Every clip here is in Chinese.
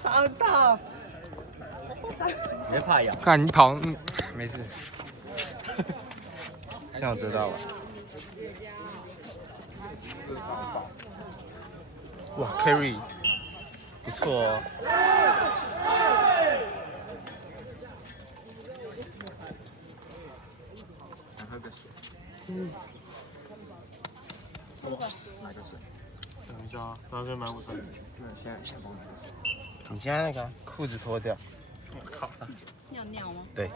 上大。你在怕痒？看你跑，没事。这样知道了。哇 ，carry 不错哦。想喝个水。买个水。等一下，拿去买午餐。现在帮我买个水。你现在那个裤子脱掉。我靠！尿尿吗？对。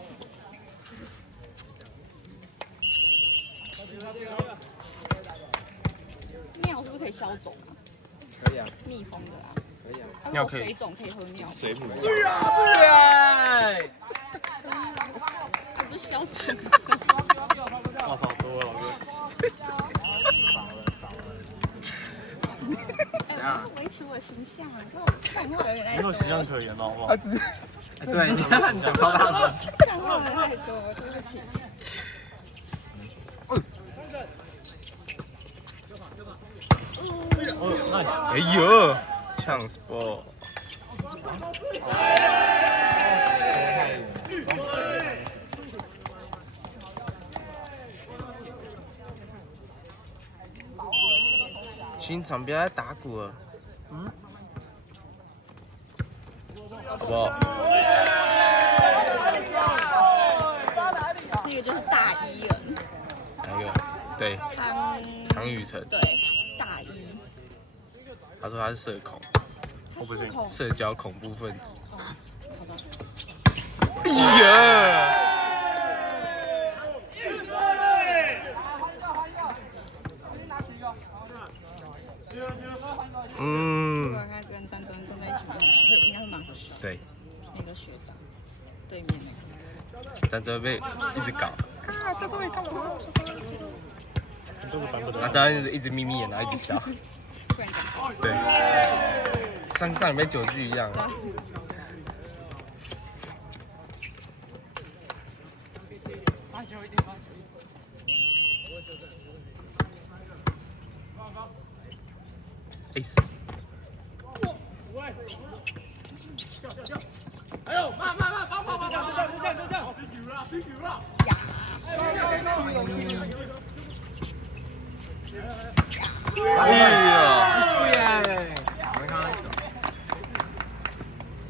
尿是不是可以消肿啊？可以啊。蜜蜂的啊。可以啊。尿可以。水肿可以喝尿。水母。对啊！这不是消肿。话少多了，哎，我维持我的形象啊，讲话有点太多。没有形象可言了，好不好？对，你看你讲超大声。讲话有点太多，对不起。哎呦，呛死爆！经常不要再打鼓了，好不好？那个就是大一人。哪一个？对，唐雨辰。对，大一。他说他是社恐，我不信。社交恐怖分子。好吧。哎呀！如果他跟张真站在一起，应该是蛮好笑。对。那个学长，对面那个。张哲被一直搞。啊，张哲被干嘛？这个版本的。他张哲一直眯眯眼，然后一直笑。突然讲。对。上礼拜9句一样。Ace。哎呦，慢，跑，就这样。哎呀！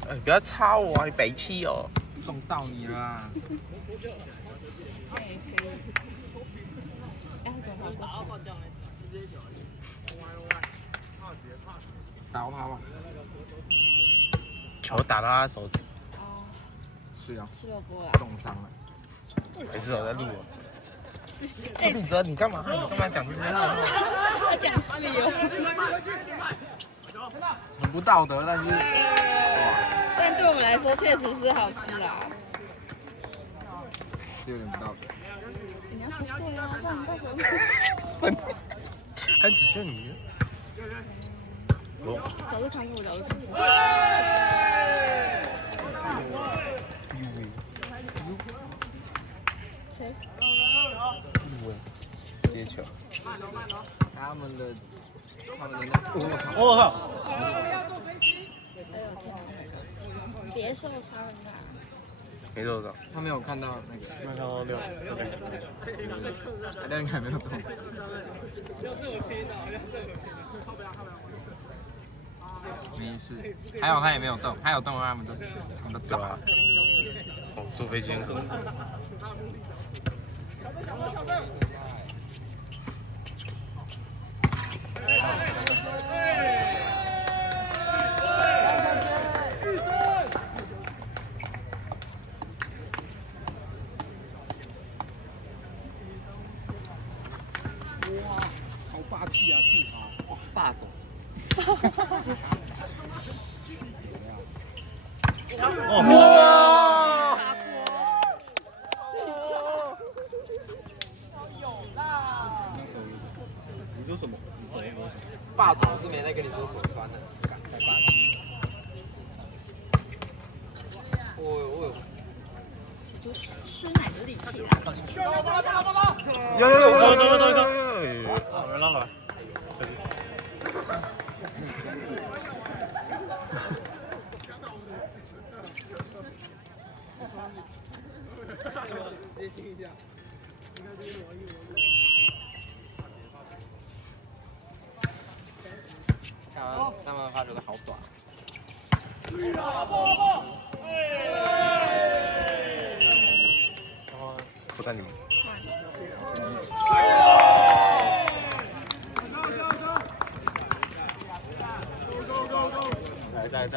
哎，不要插我啊！你北七哦。撞到你了啦！打他吧。球打到他手指。哦。是啊。吃了波了。重伤了。没事，我在录。哎，你知道你干嘛？你干嘛讲这些话？他讲室友。很不道德，但是。但对我们来说确实是好事啦。是有点不道德。你要说对啊，不然你到时候。还只剩你。角度看过，角度看过。谁？接球。他们的那个，我操！哎呦天哪！别受伤啦！没受伤。他没有看到那个。没看到6。那个还没有动。没事，还好他也没有动，他有动他们都走了。哦，坐飞机很爽。哇，好霸气啊！巨豪，哇，霸总。哇！你说什么？你什么东西？霸总是没在跟你说手酸的，太霸气。哦，吃奶的力气啦！走！好，人拉回来。他们发球的好短。不在里面。在。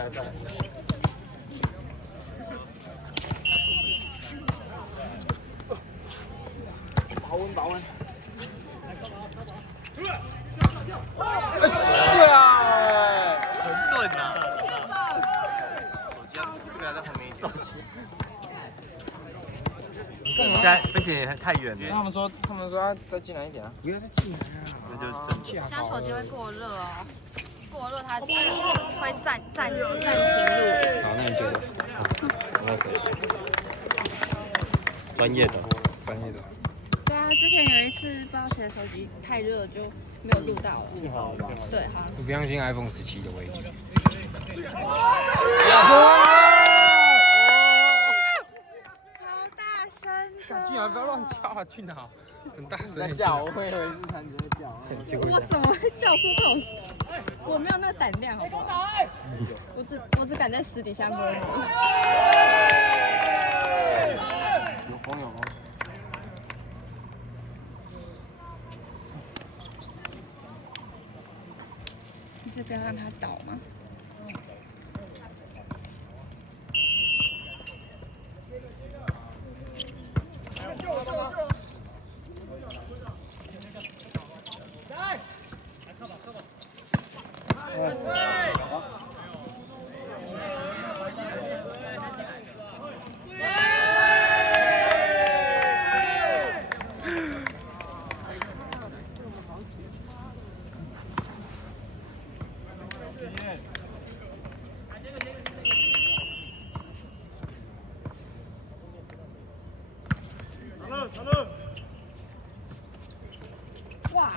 保温。神盾啊！手机这个还在旁边，手机。现在不行，太远了。他们说要再进来一点啊。不要再进来啊！那就生气。这样手机会过热哦，过热它会暂停录影。好，那你觉得？那可以。专业的。对啊，之前有一次不知道谁的手机太热就没有录到了。好吧。对，好像是。我不相信 iPhone 17的威力。超大声的！竟然不要乱叫啊！去哪？很大声的叫，我以为是他直接叫。我怎么会叫出这种？我没有那胆量，好不好？我只敢在私底下摸摸。有风。你是不要让它倒吗？哇！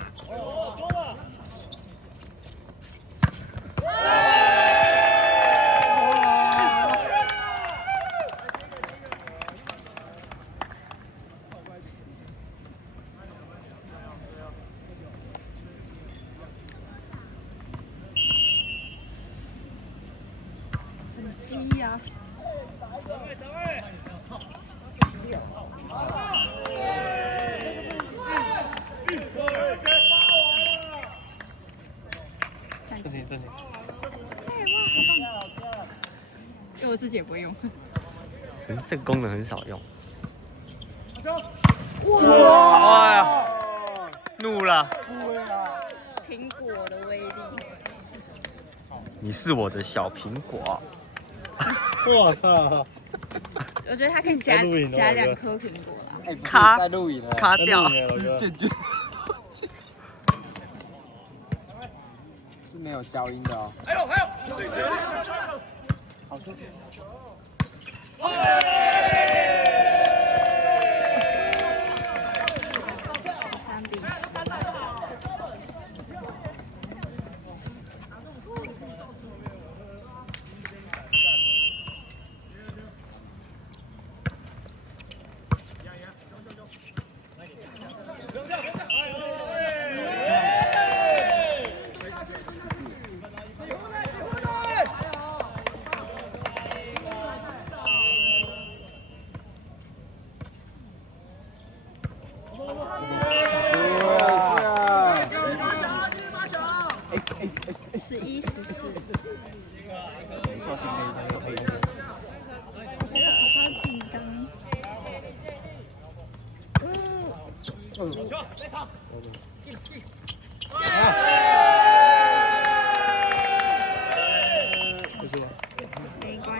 很鸡呀！这里。因为我自己也不会用。可是这个功能很少用。哇呀！怒了。苹果的威力。你是我的小苹果。我操！我觉得它可以加2颗苹果啦。卡在录影了，卡掉。是没有消音的哦。还有，好出去。11、14。好紧张。没关系。